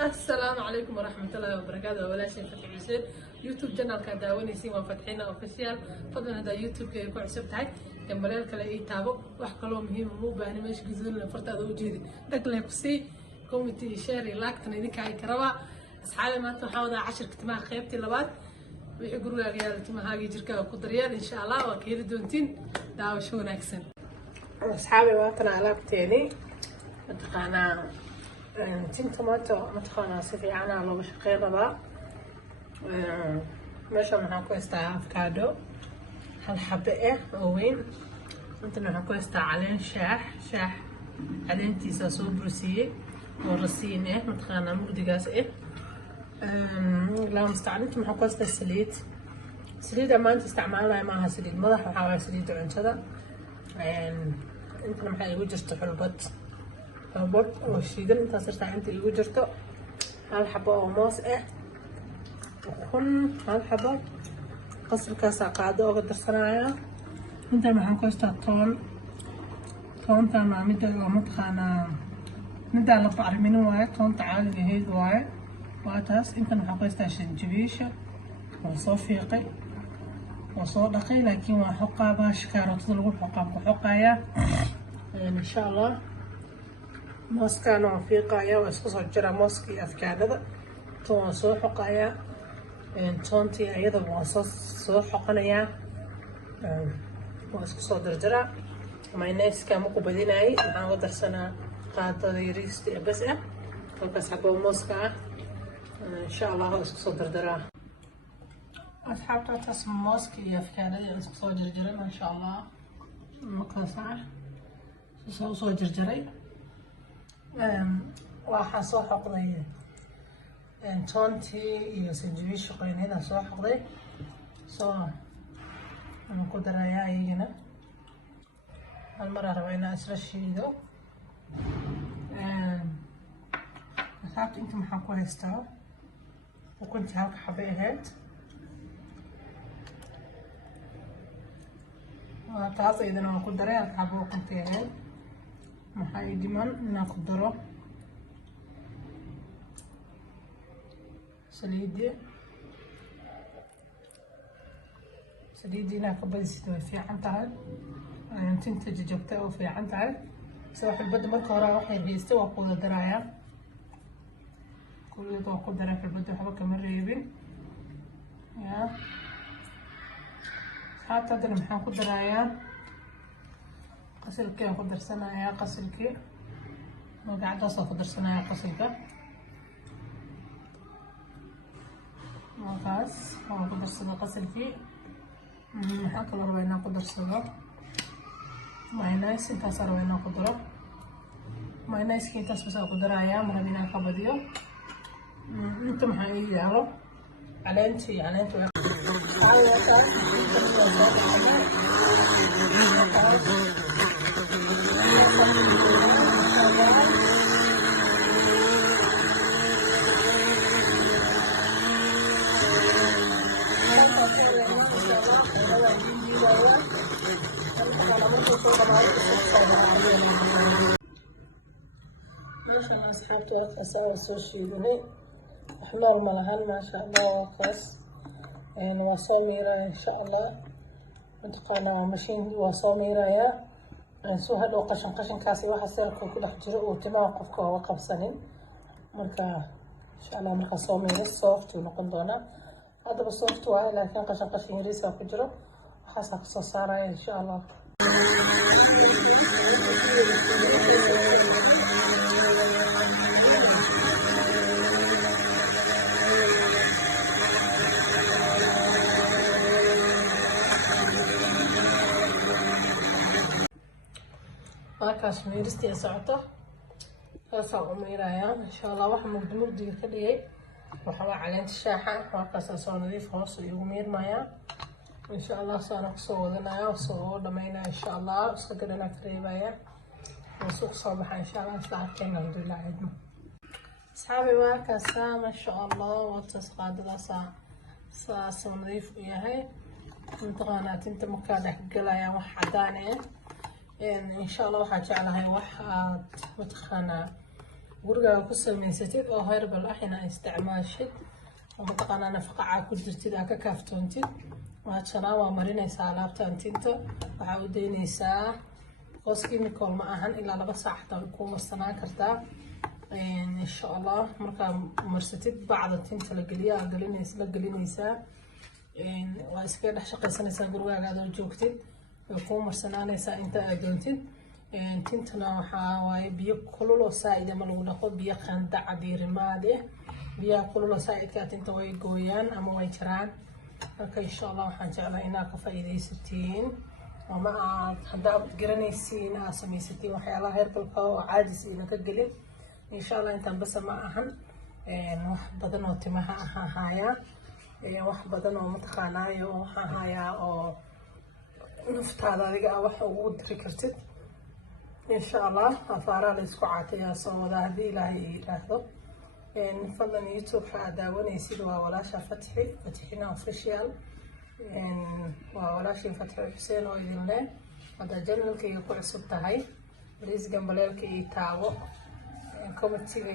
السلام عليكم ورحمة الله وبركاته. ولا شيء فتح حسين يوتيوب جنال كداوني سيما فتحينا اوفيشال فضلنا هذا يوتيوب كي يكون عسبتهاي جنباليل كلا اي تابو wax kale oo muhiim muu baahni meesha gizoon la fartaada u jeedi dag leh ku si community share laagtan idinka ay karaba asxaabi maanta waxaan wadaa 10 timaha qaybtii labaad wixii gurigaaga yaala timahaaga jirkaaga ku daryeel insha Allah waa ka heli doontiin daawasho wanaagsan asxaabi maanta alaabteeni mataqaanaa تين توماتو متخانة سفي عنا لو بشقي ربا ماشا محاكو استا افكادو هالحبئة وين انتنا محاكو استا علين شاح علين تيسا سو بروسي ورسين ايه متخانة مقدقاس ايه لا مستعملت محاكو استا سليد اما انت استعمالها معها سليد مضح وحاوها سليد عن كذا انتنا محاكو يوجد حلبت بط وشيدن انت صرت انت اللي وجرته هالحبة وموس وكن هالحبة قصر كاسة قاعدة وقدر صناعية انت محن كوستا طول تانا مدى ومدخانا مدى على طعر منو واي طول تعالي لهيد واي واتاس انت محن كوستا شنجبيشة وصوفيقي وصودقي لكن وحقا باش كارو تطلقوا حقايا يعني ان شاء الله موسكان وفيقايا واسكسو جرا موسكي أفكاردا توان سو حقايا تونتي أيضا واسو سو حقنايا واسكسو درجرا مايونيز كان مكو بديناي waxaan uga darsanaa qaadada yariista bas ah halkaas xabo mooska ah insha Allah isku soo dardaraa asxaabta taas mooska iyo afkaarada isku soo jarjaray ma sha Allah markaas soo jarjaray waxaan soo xoqday toontii iyo sanjabiisha qoyneed aan soo xoqday soo aan ku darayaa ayagana hal mar aan rabaa inaan isla shiido asxaabta inta maxaan ku haystaa ukuntii halka xabay ahayd taas ayadana waan ku daray halka xabo ukuntii ahayd maxaa ii dhiman inaan ku daro saliidii inaan ka badisid way fiican tahay tinta jajabta oo fiican tahay sida xilbada marka hore waxay haystay waa ku wada darayaa kulligeed waa ku daray xilbada waxba kama reebin yaa haata haddana maxaan ku darayaa qasilkii aan ku darsanayaa qasilkii magacadaas aan ku darsanayaa qasilka markaas waan ku darsada qasilkii maxaa kaloo rabaa inaan ku darsado mayonnaise intaasaan rabaa inaan ku daro mayonnaise-kii intaas bas aan ku darayaa marab inaan ka badiyo inta maxaa ii yaalo caleentii maasha Allah asxaabta warkaas aan soo shiidanay wax nool ma lahan maasha Allah warkaas waa soo miiraya insha Allah mataqaanaa mashiin waa soo miiraya soo hadhow qashinkaasi waxa seelka ku dhex jiro oo timaha qofka uga qabsanin marka insha Allah marka soo miiro soft uu noqon doonaa haddaba soft waa laakiin qashin yariis ku jiro waxaas ka soo saaraya insha Allah markaas miiristii socoto saasaan u miirayaa insha Allah waxa mugdiga ka dhigay waxa waa caleenta shaaxa markaas soo nadiif hoos ugu miirmayaa insha Allah saana kusoo wadanayaa soo dhamaynaa insha Allah iska gadana kareebaya suuq soo baxa insha Allah saarteen alhamdulillah idmo asxaabi markaas ma sha Allah waqtas qaadadaas saas nadiif u yahay intaqaana tinta markaa dhex galaya wax cadaan ah إن شاء الله waxaa jeclahay wax aad mataqaanaa gurigaaga ku samaysatid oo herbal ah inaad isticmaashid oo mataqaanaa nafaqo ku jirtid aad ka kaaftoontid maashanaa waa marinaysaa alaabtan tinta waxaa u daynaysaa hoos chemical ma ahan ilaa 2 saac xitaa ku marsanaan kartaa insha Allah markaa marsatid bacda tinta la gelinaysaa waa iska dhex shaqaysanaysaa gurigaaga aad joogtid way ku marsanaanaysaa inta aad doontid tintana waxaa waaye biyo kulul oo saaid ama lagu dhaqo biyo qandac diirimaad biyaha kulul oo saaidka tinta way gooyaan ama way jiraan marka insha Allah waxaan jeclahay inaad ka faa'iidaysatiin ama aad haddaad garanaysiin aad samaysatiin waxyaalaha heerkalka oo caadis ina ka gelin insha Allah intaan bas ma ahan wax badan oo timaha ahaya wax badan oo mataqaanaayo waxaan hayaa oo naftaada adiga wax ugu diri kartid insha Allah afaara la isku caataya soo wada hadii Ilaahay yiraahdo fadlan YouTube ka daawanaysid waa walaasha Fatxina official waa walaasha Fatxi Xuseen oo idin leh hada channelkayga ku cusub tahay please gambaleelka ii taago commentiga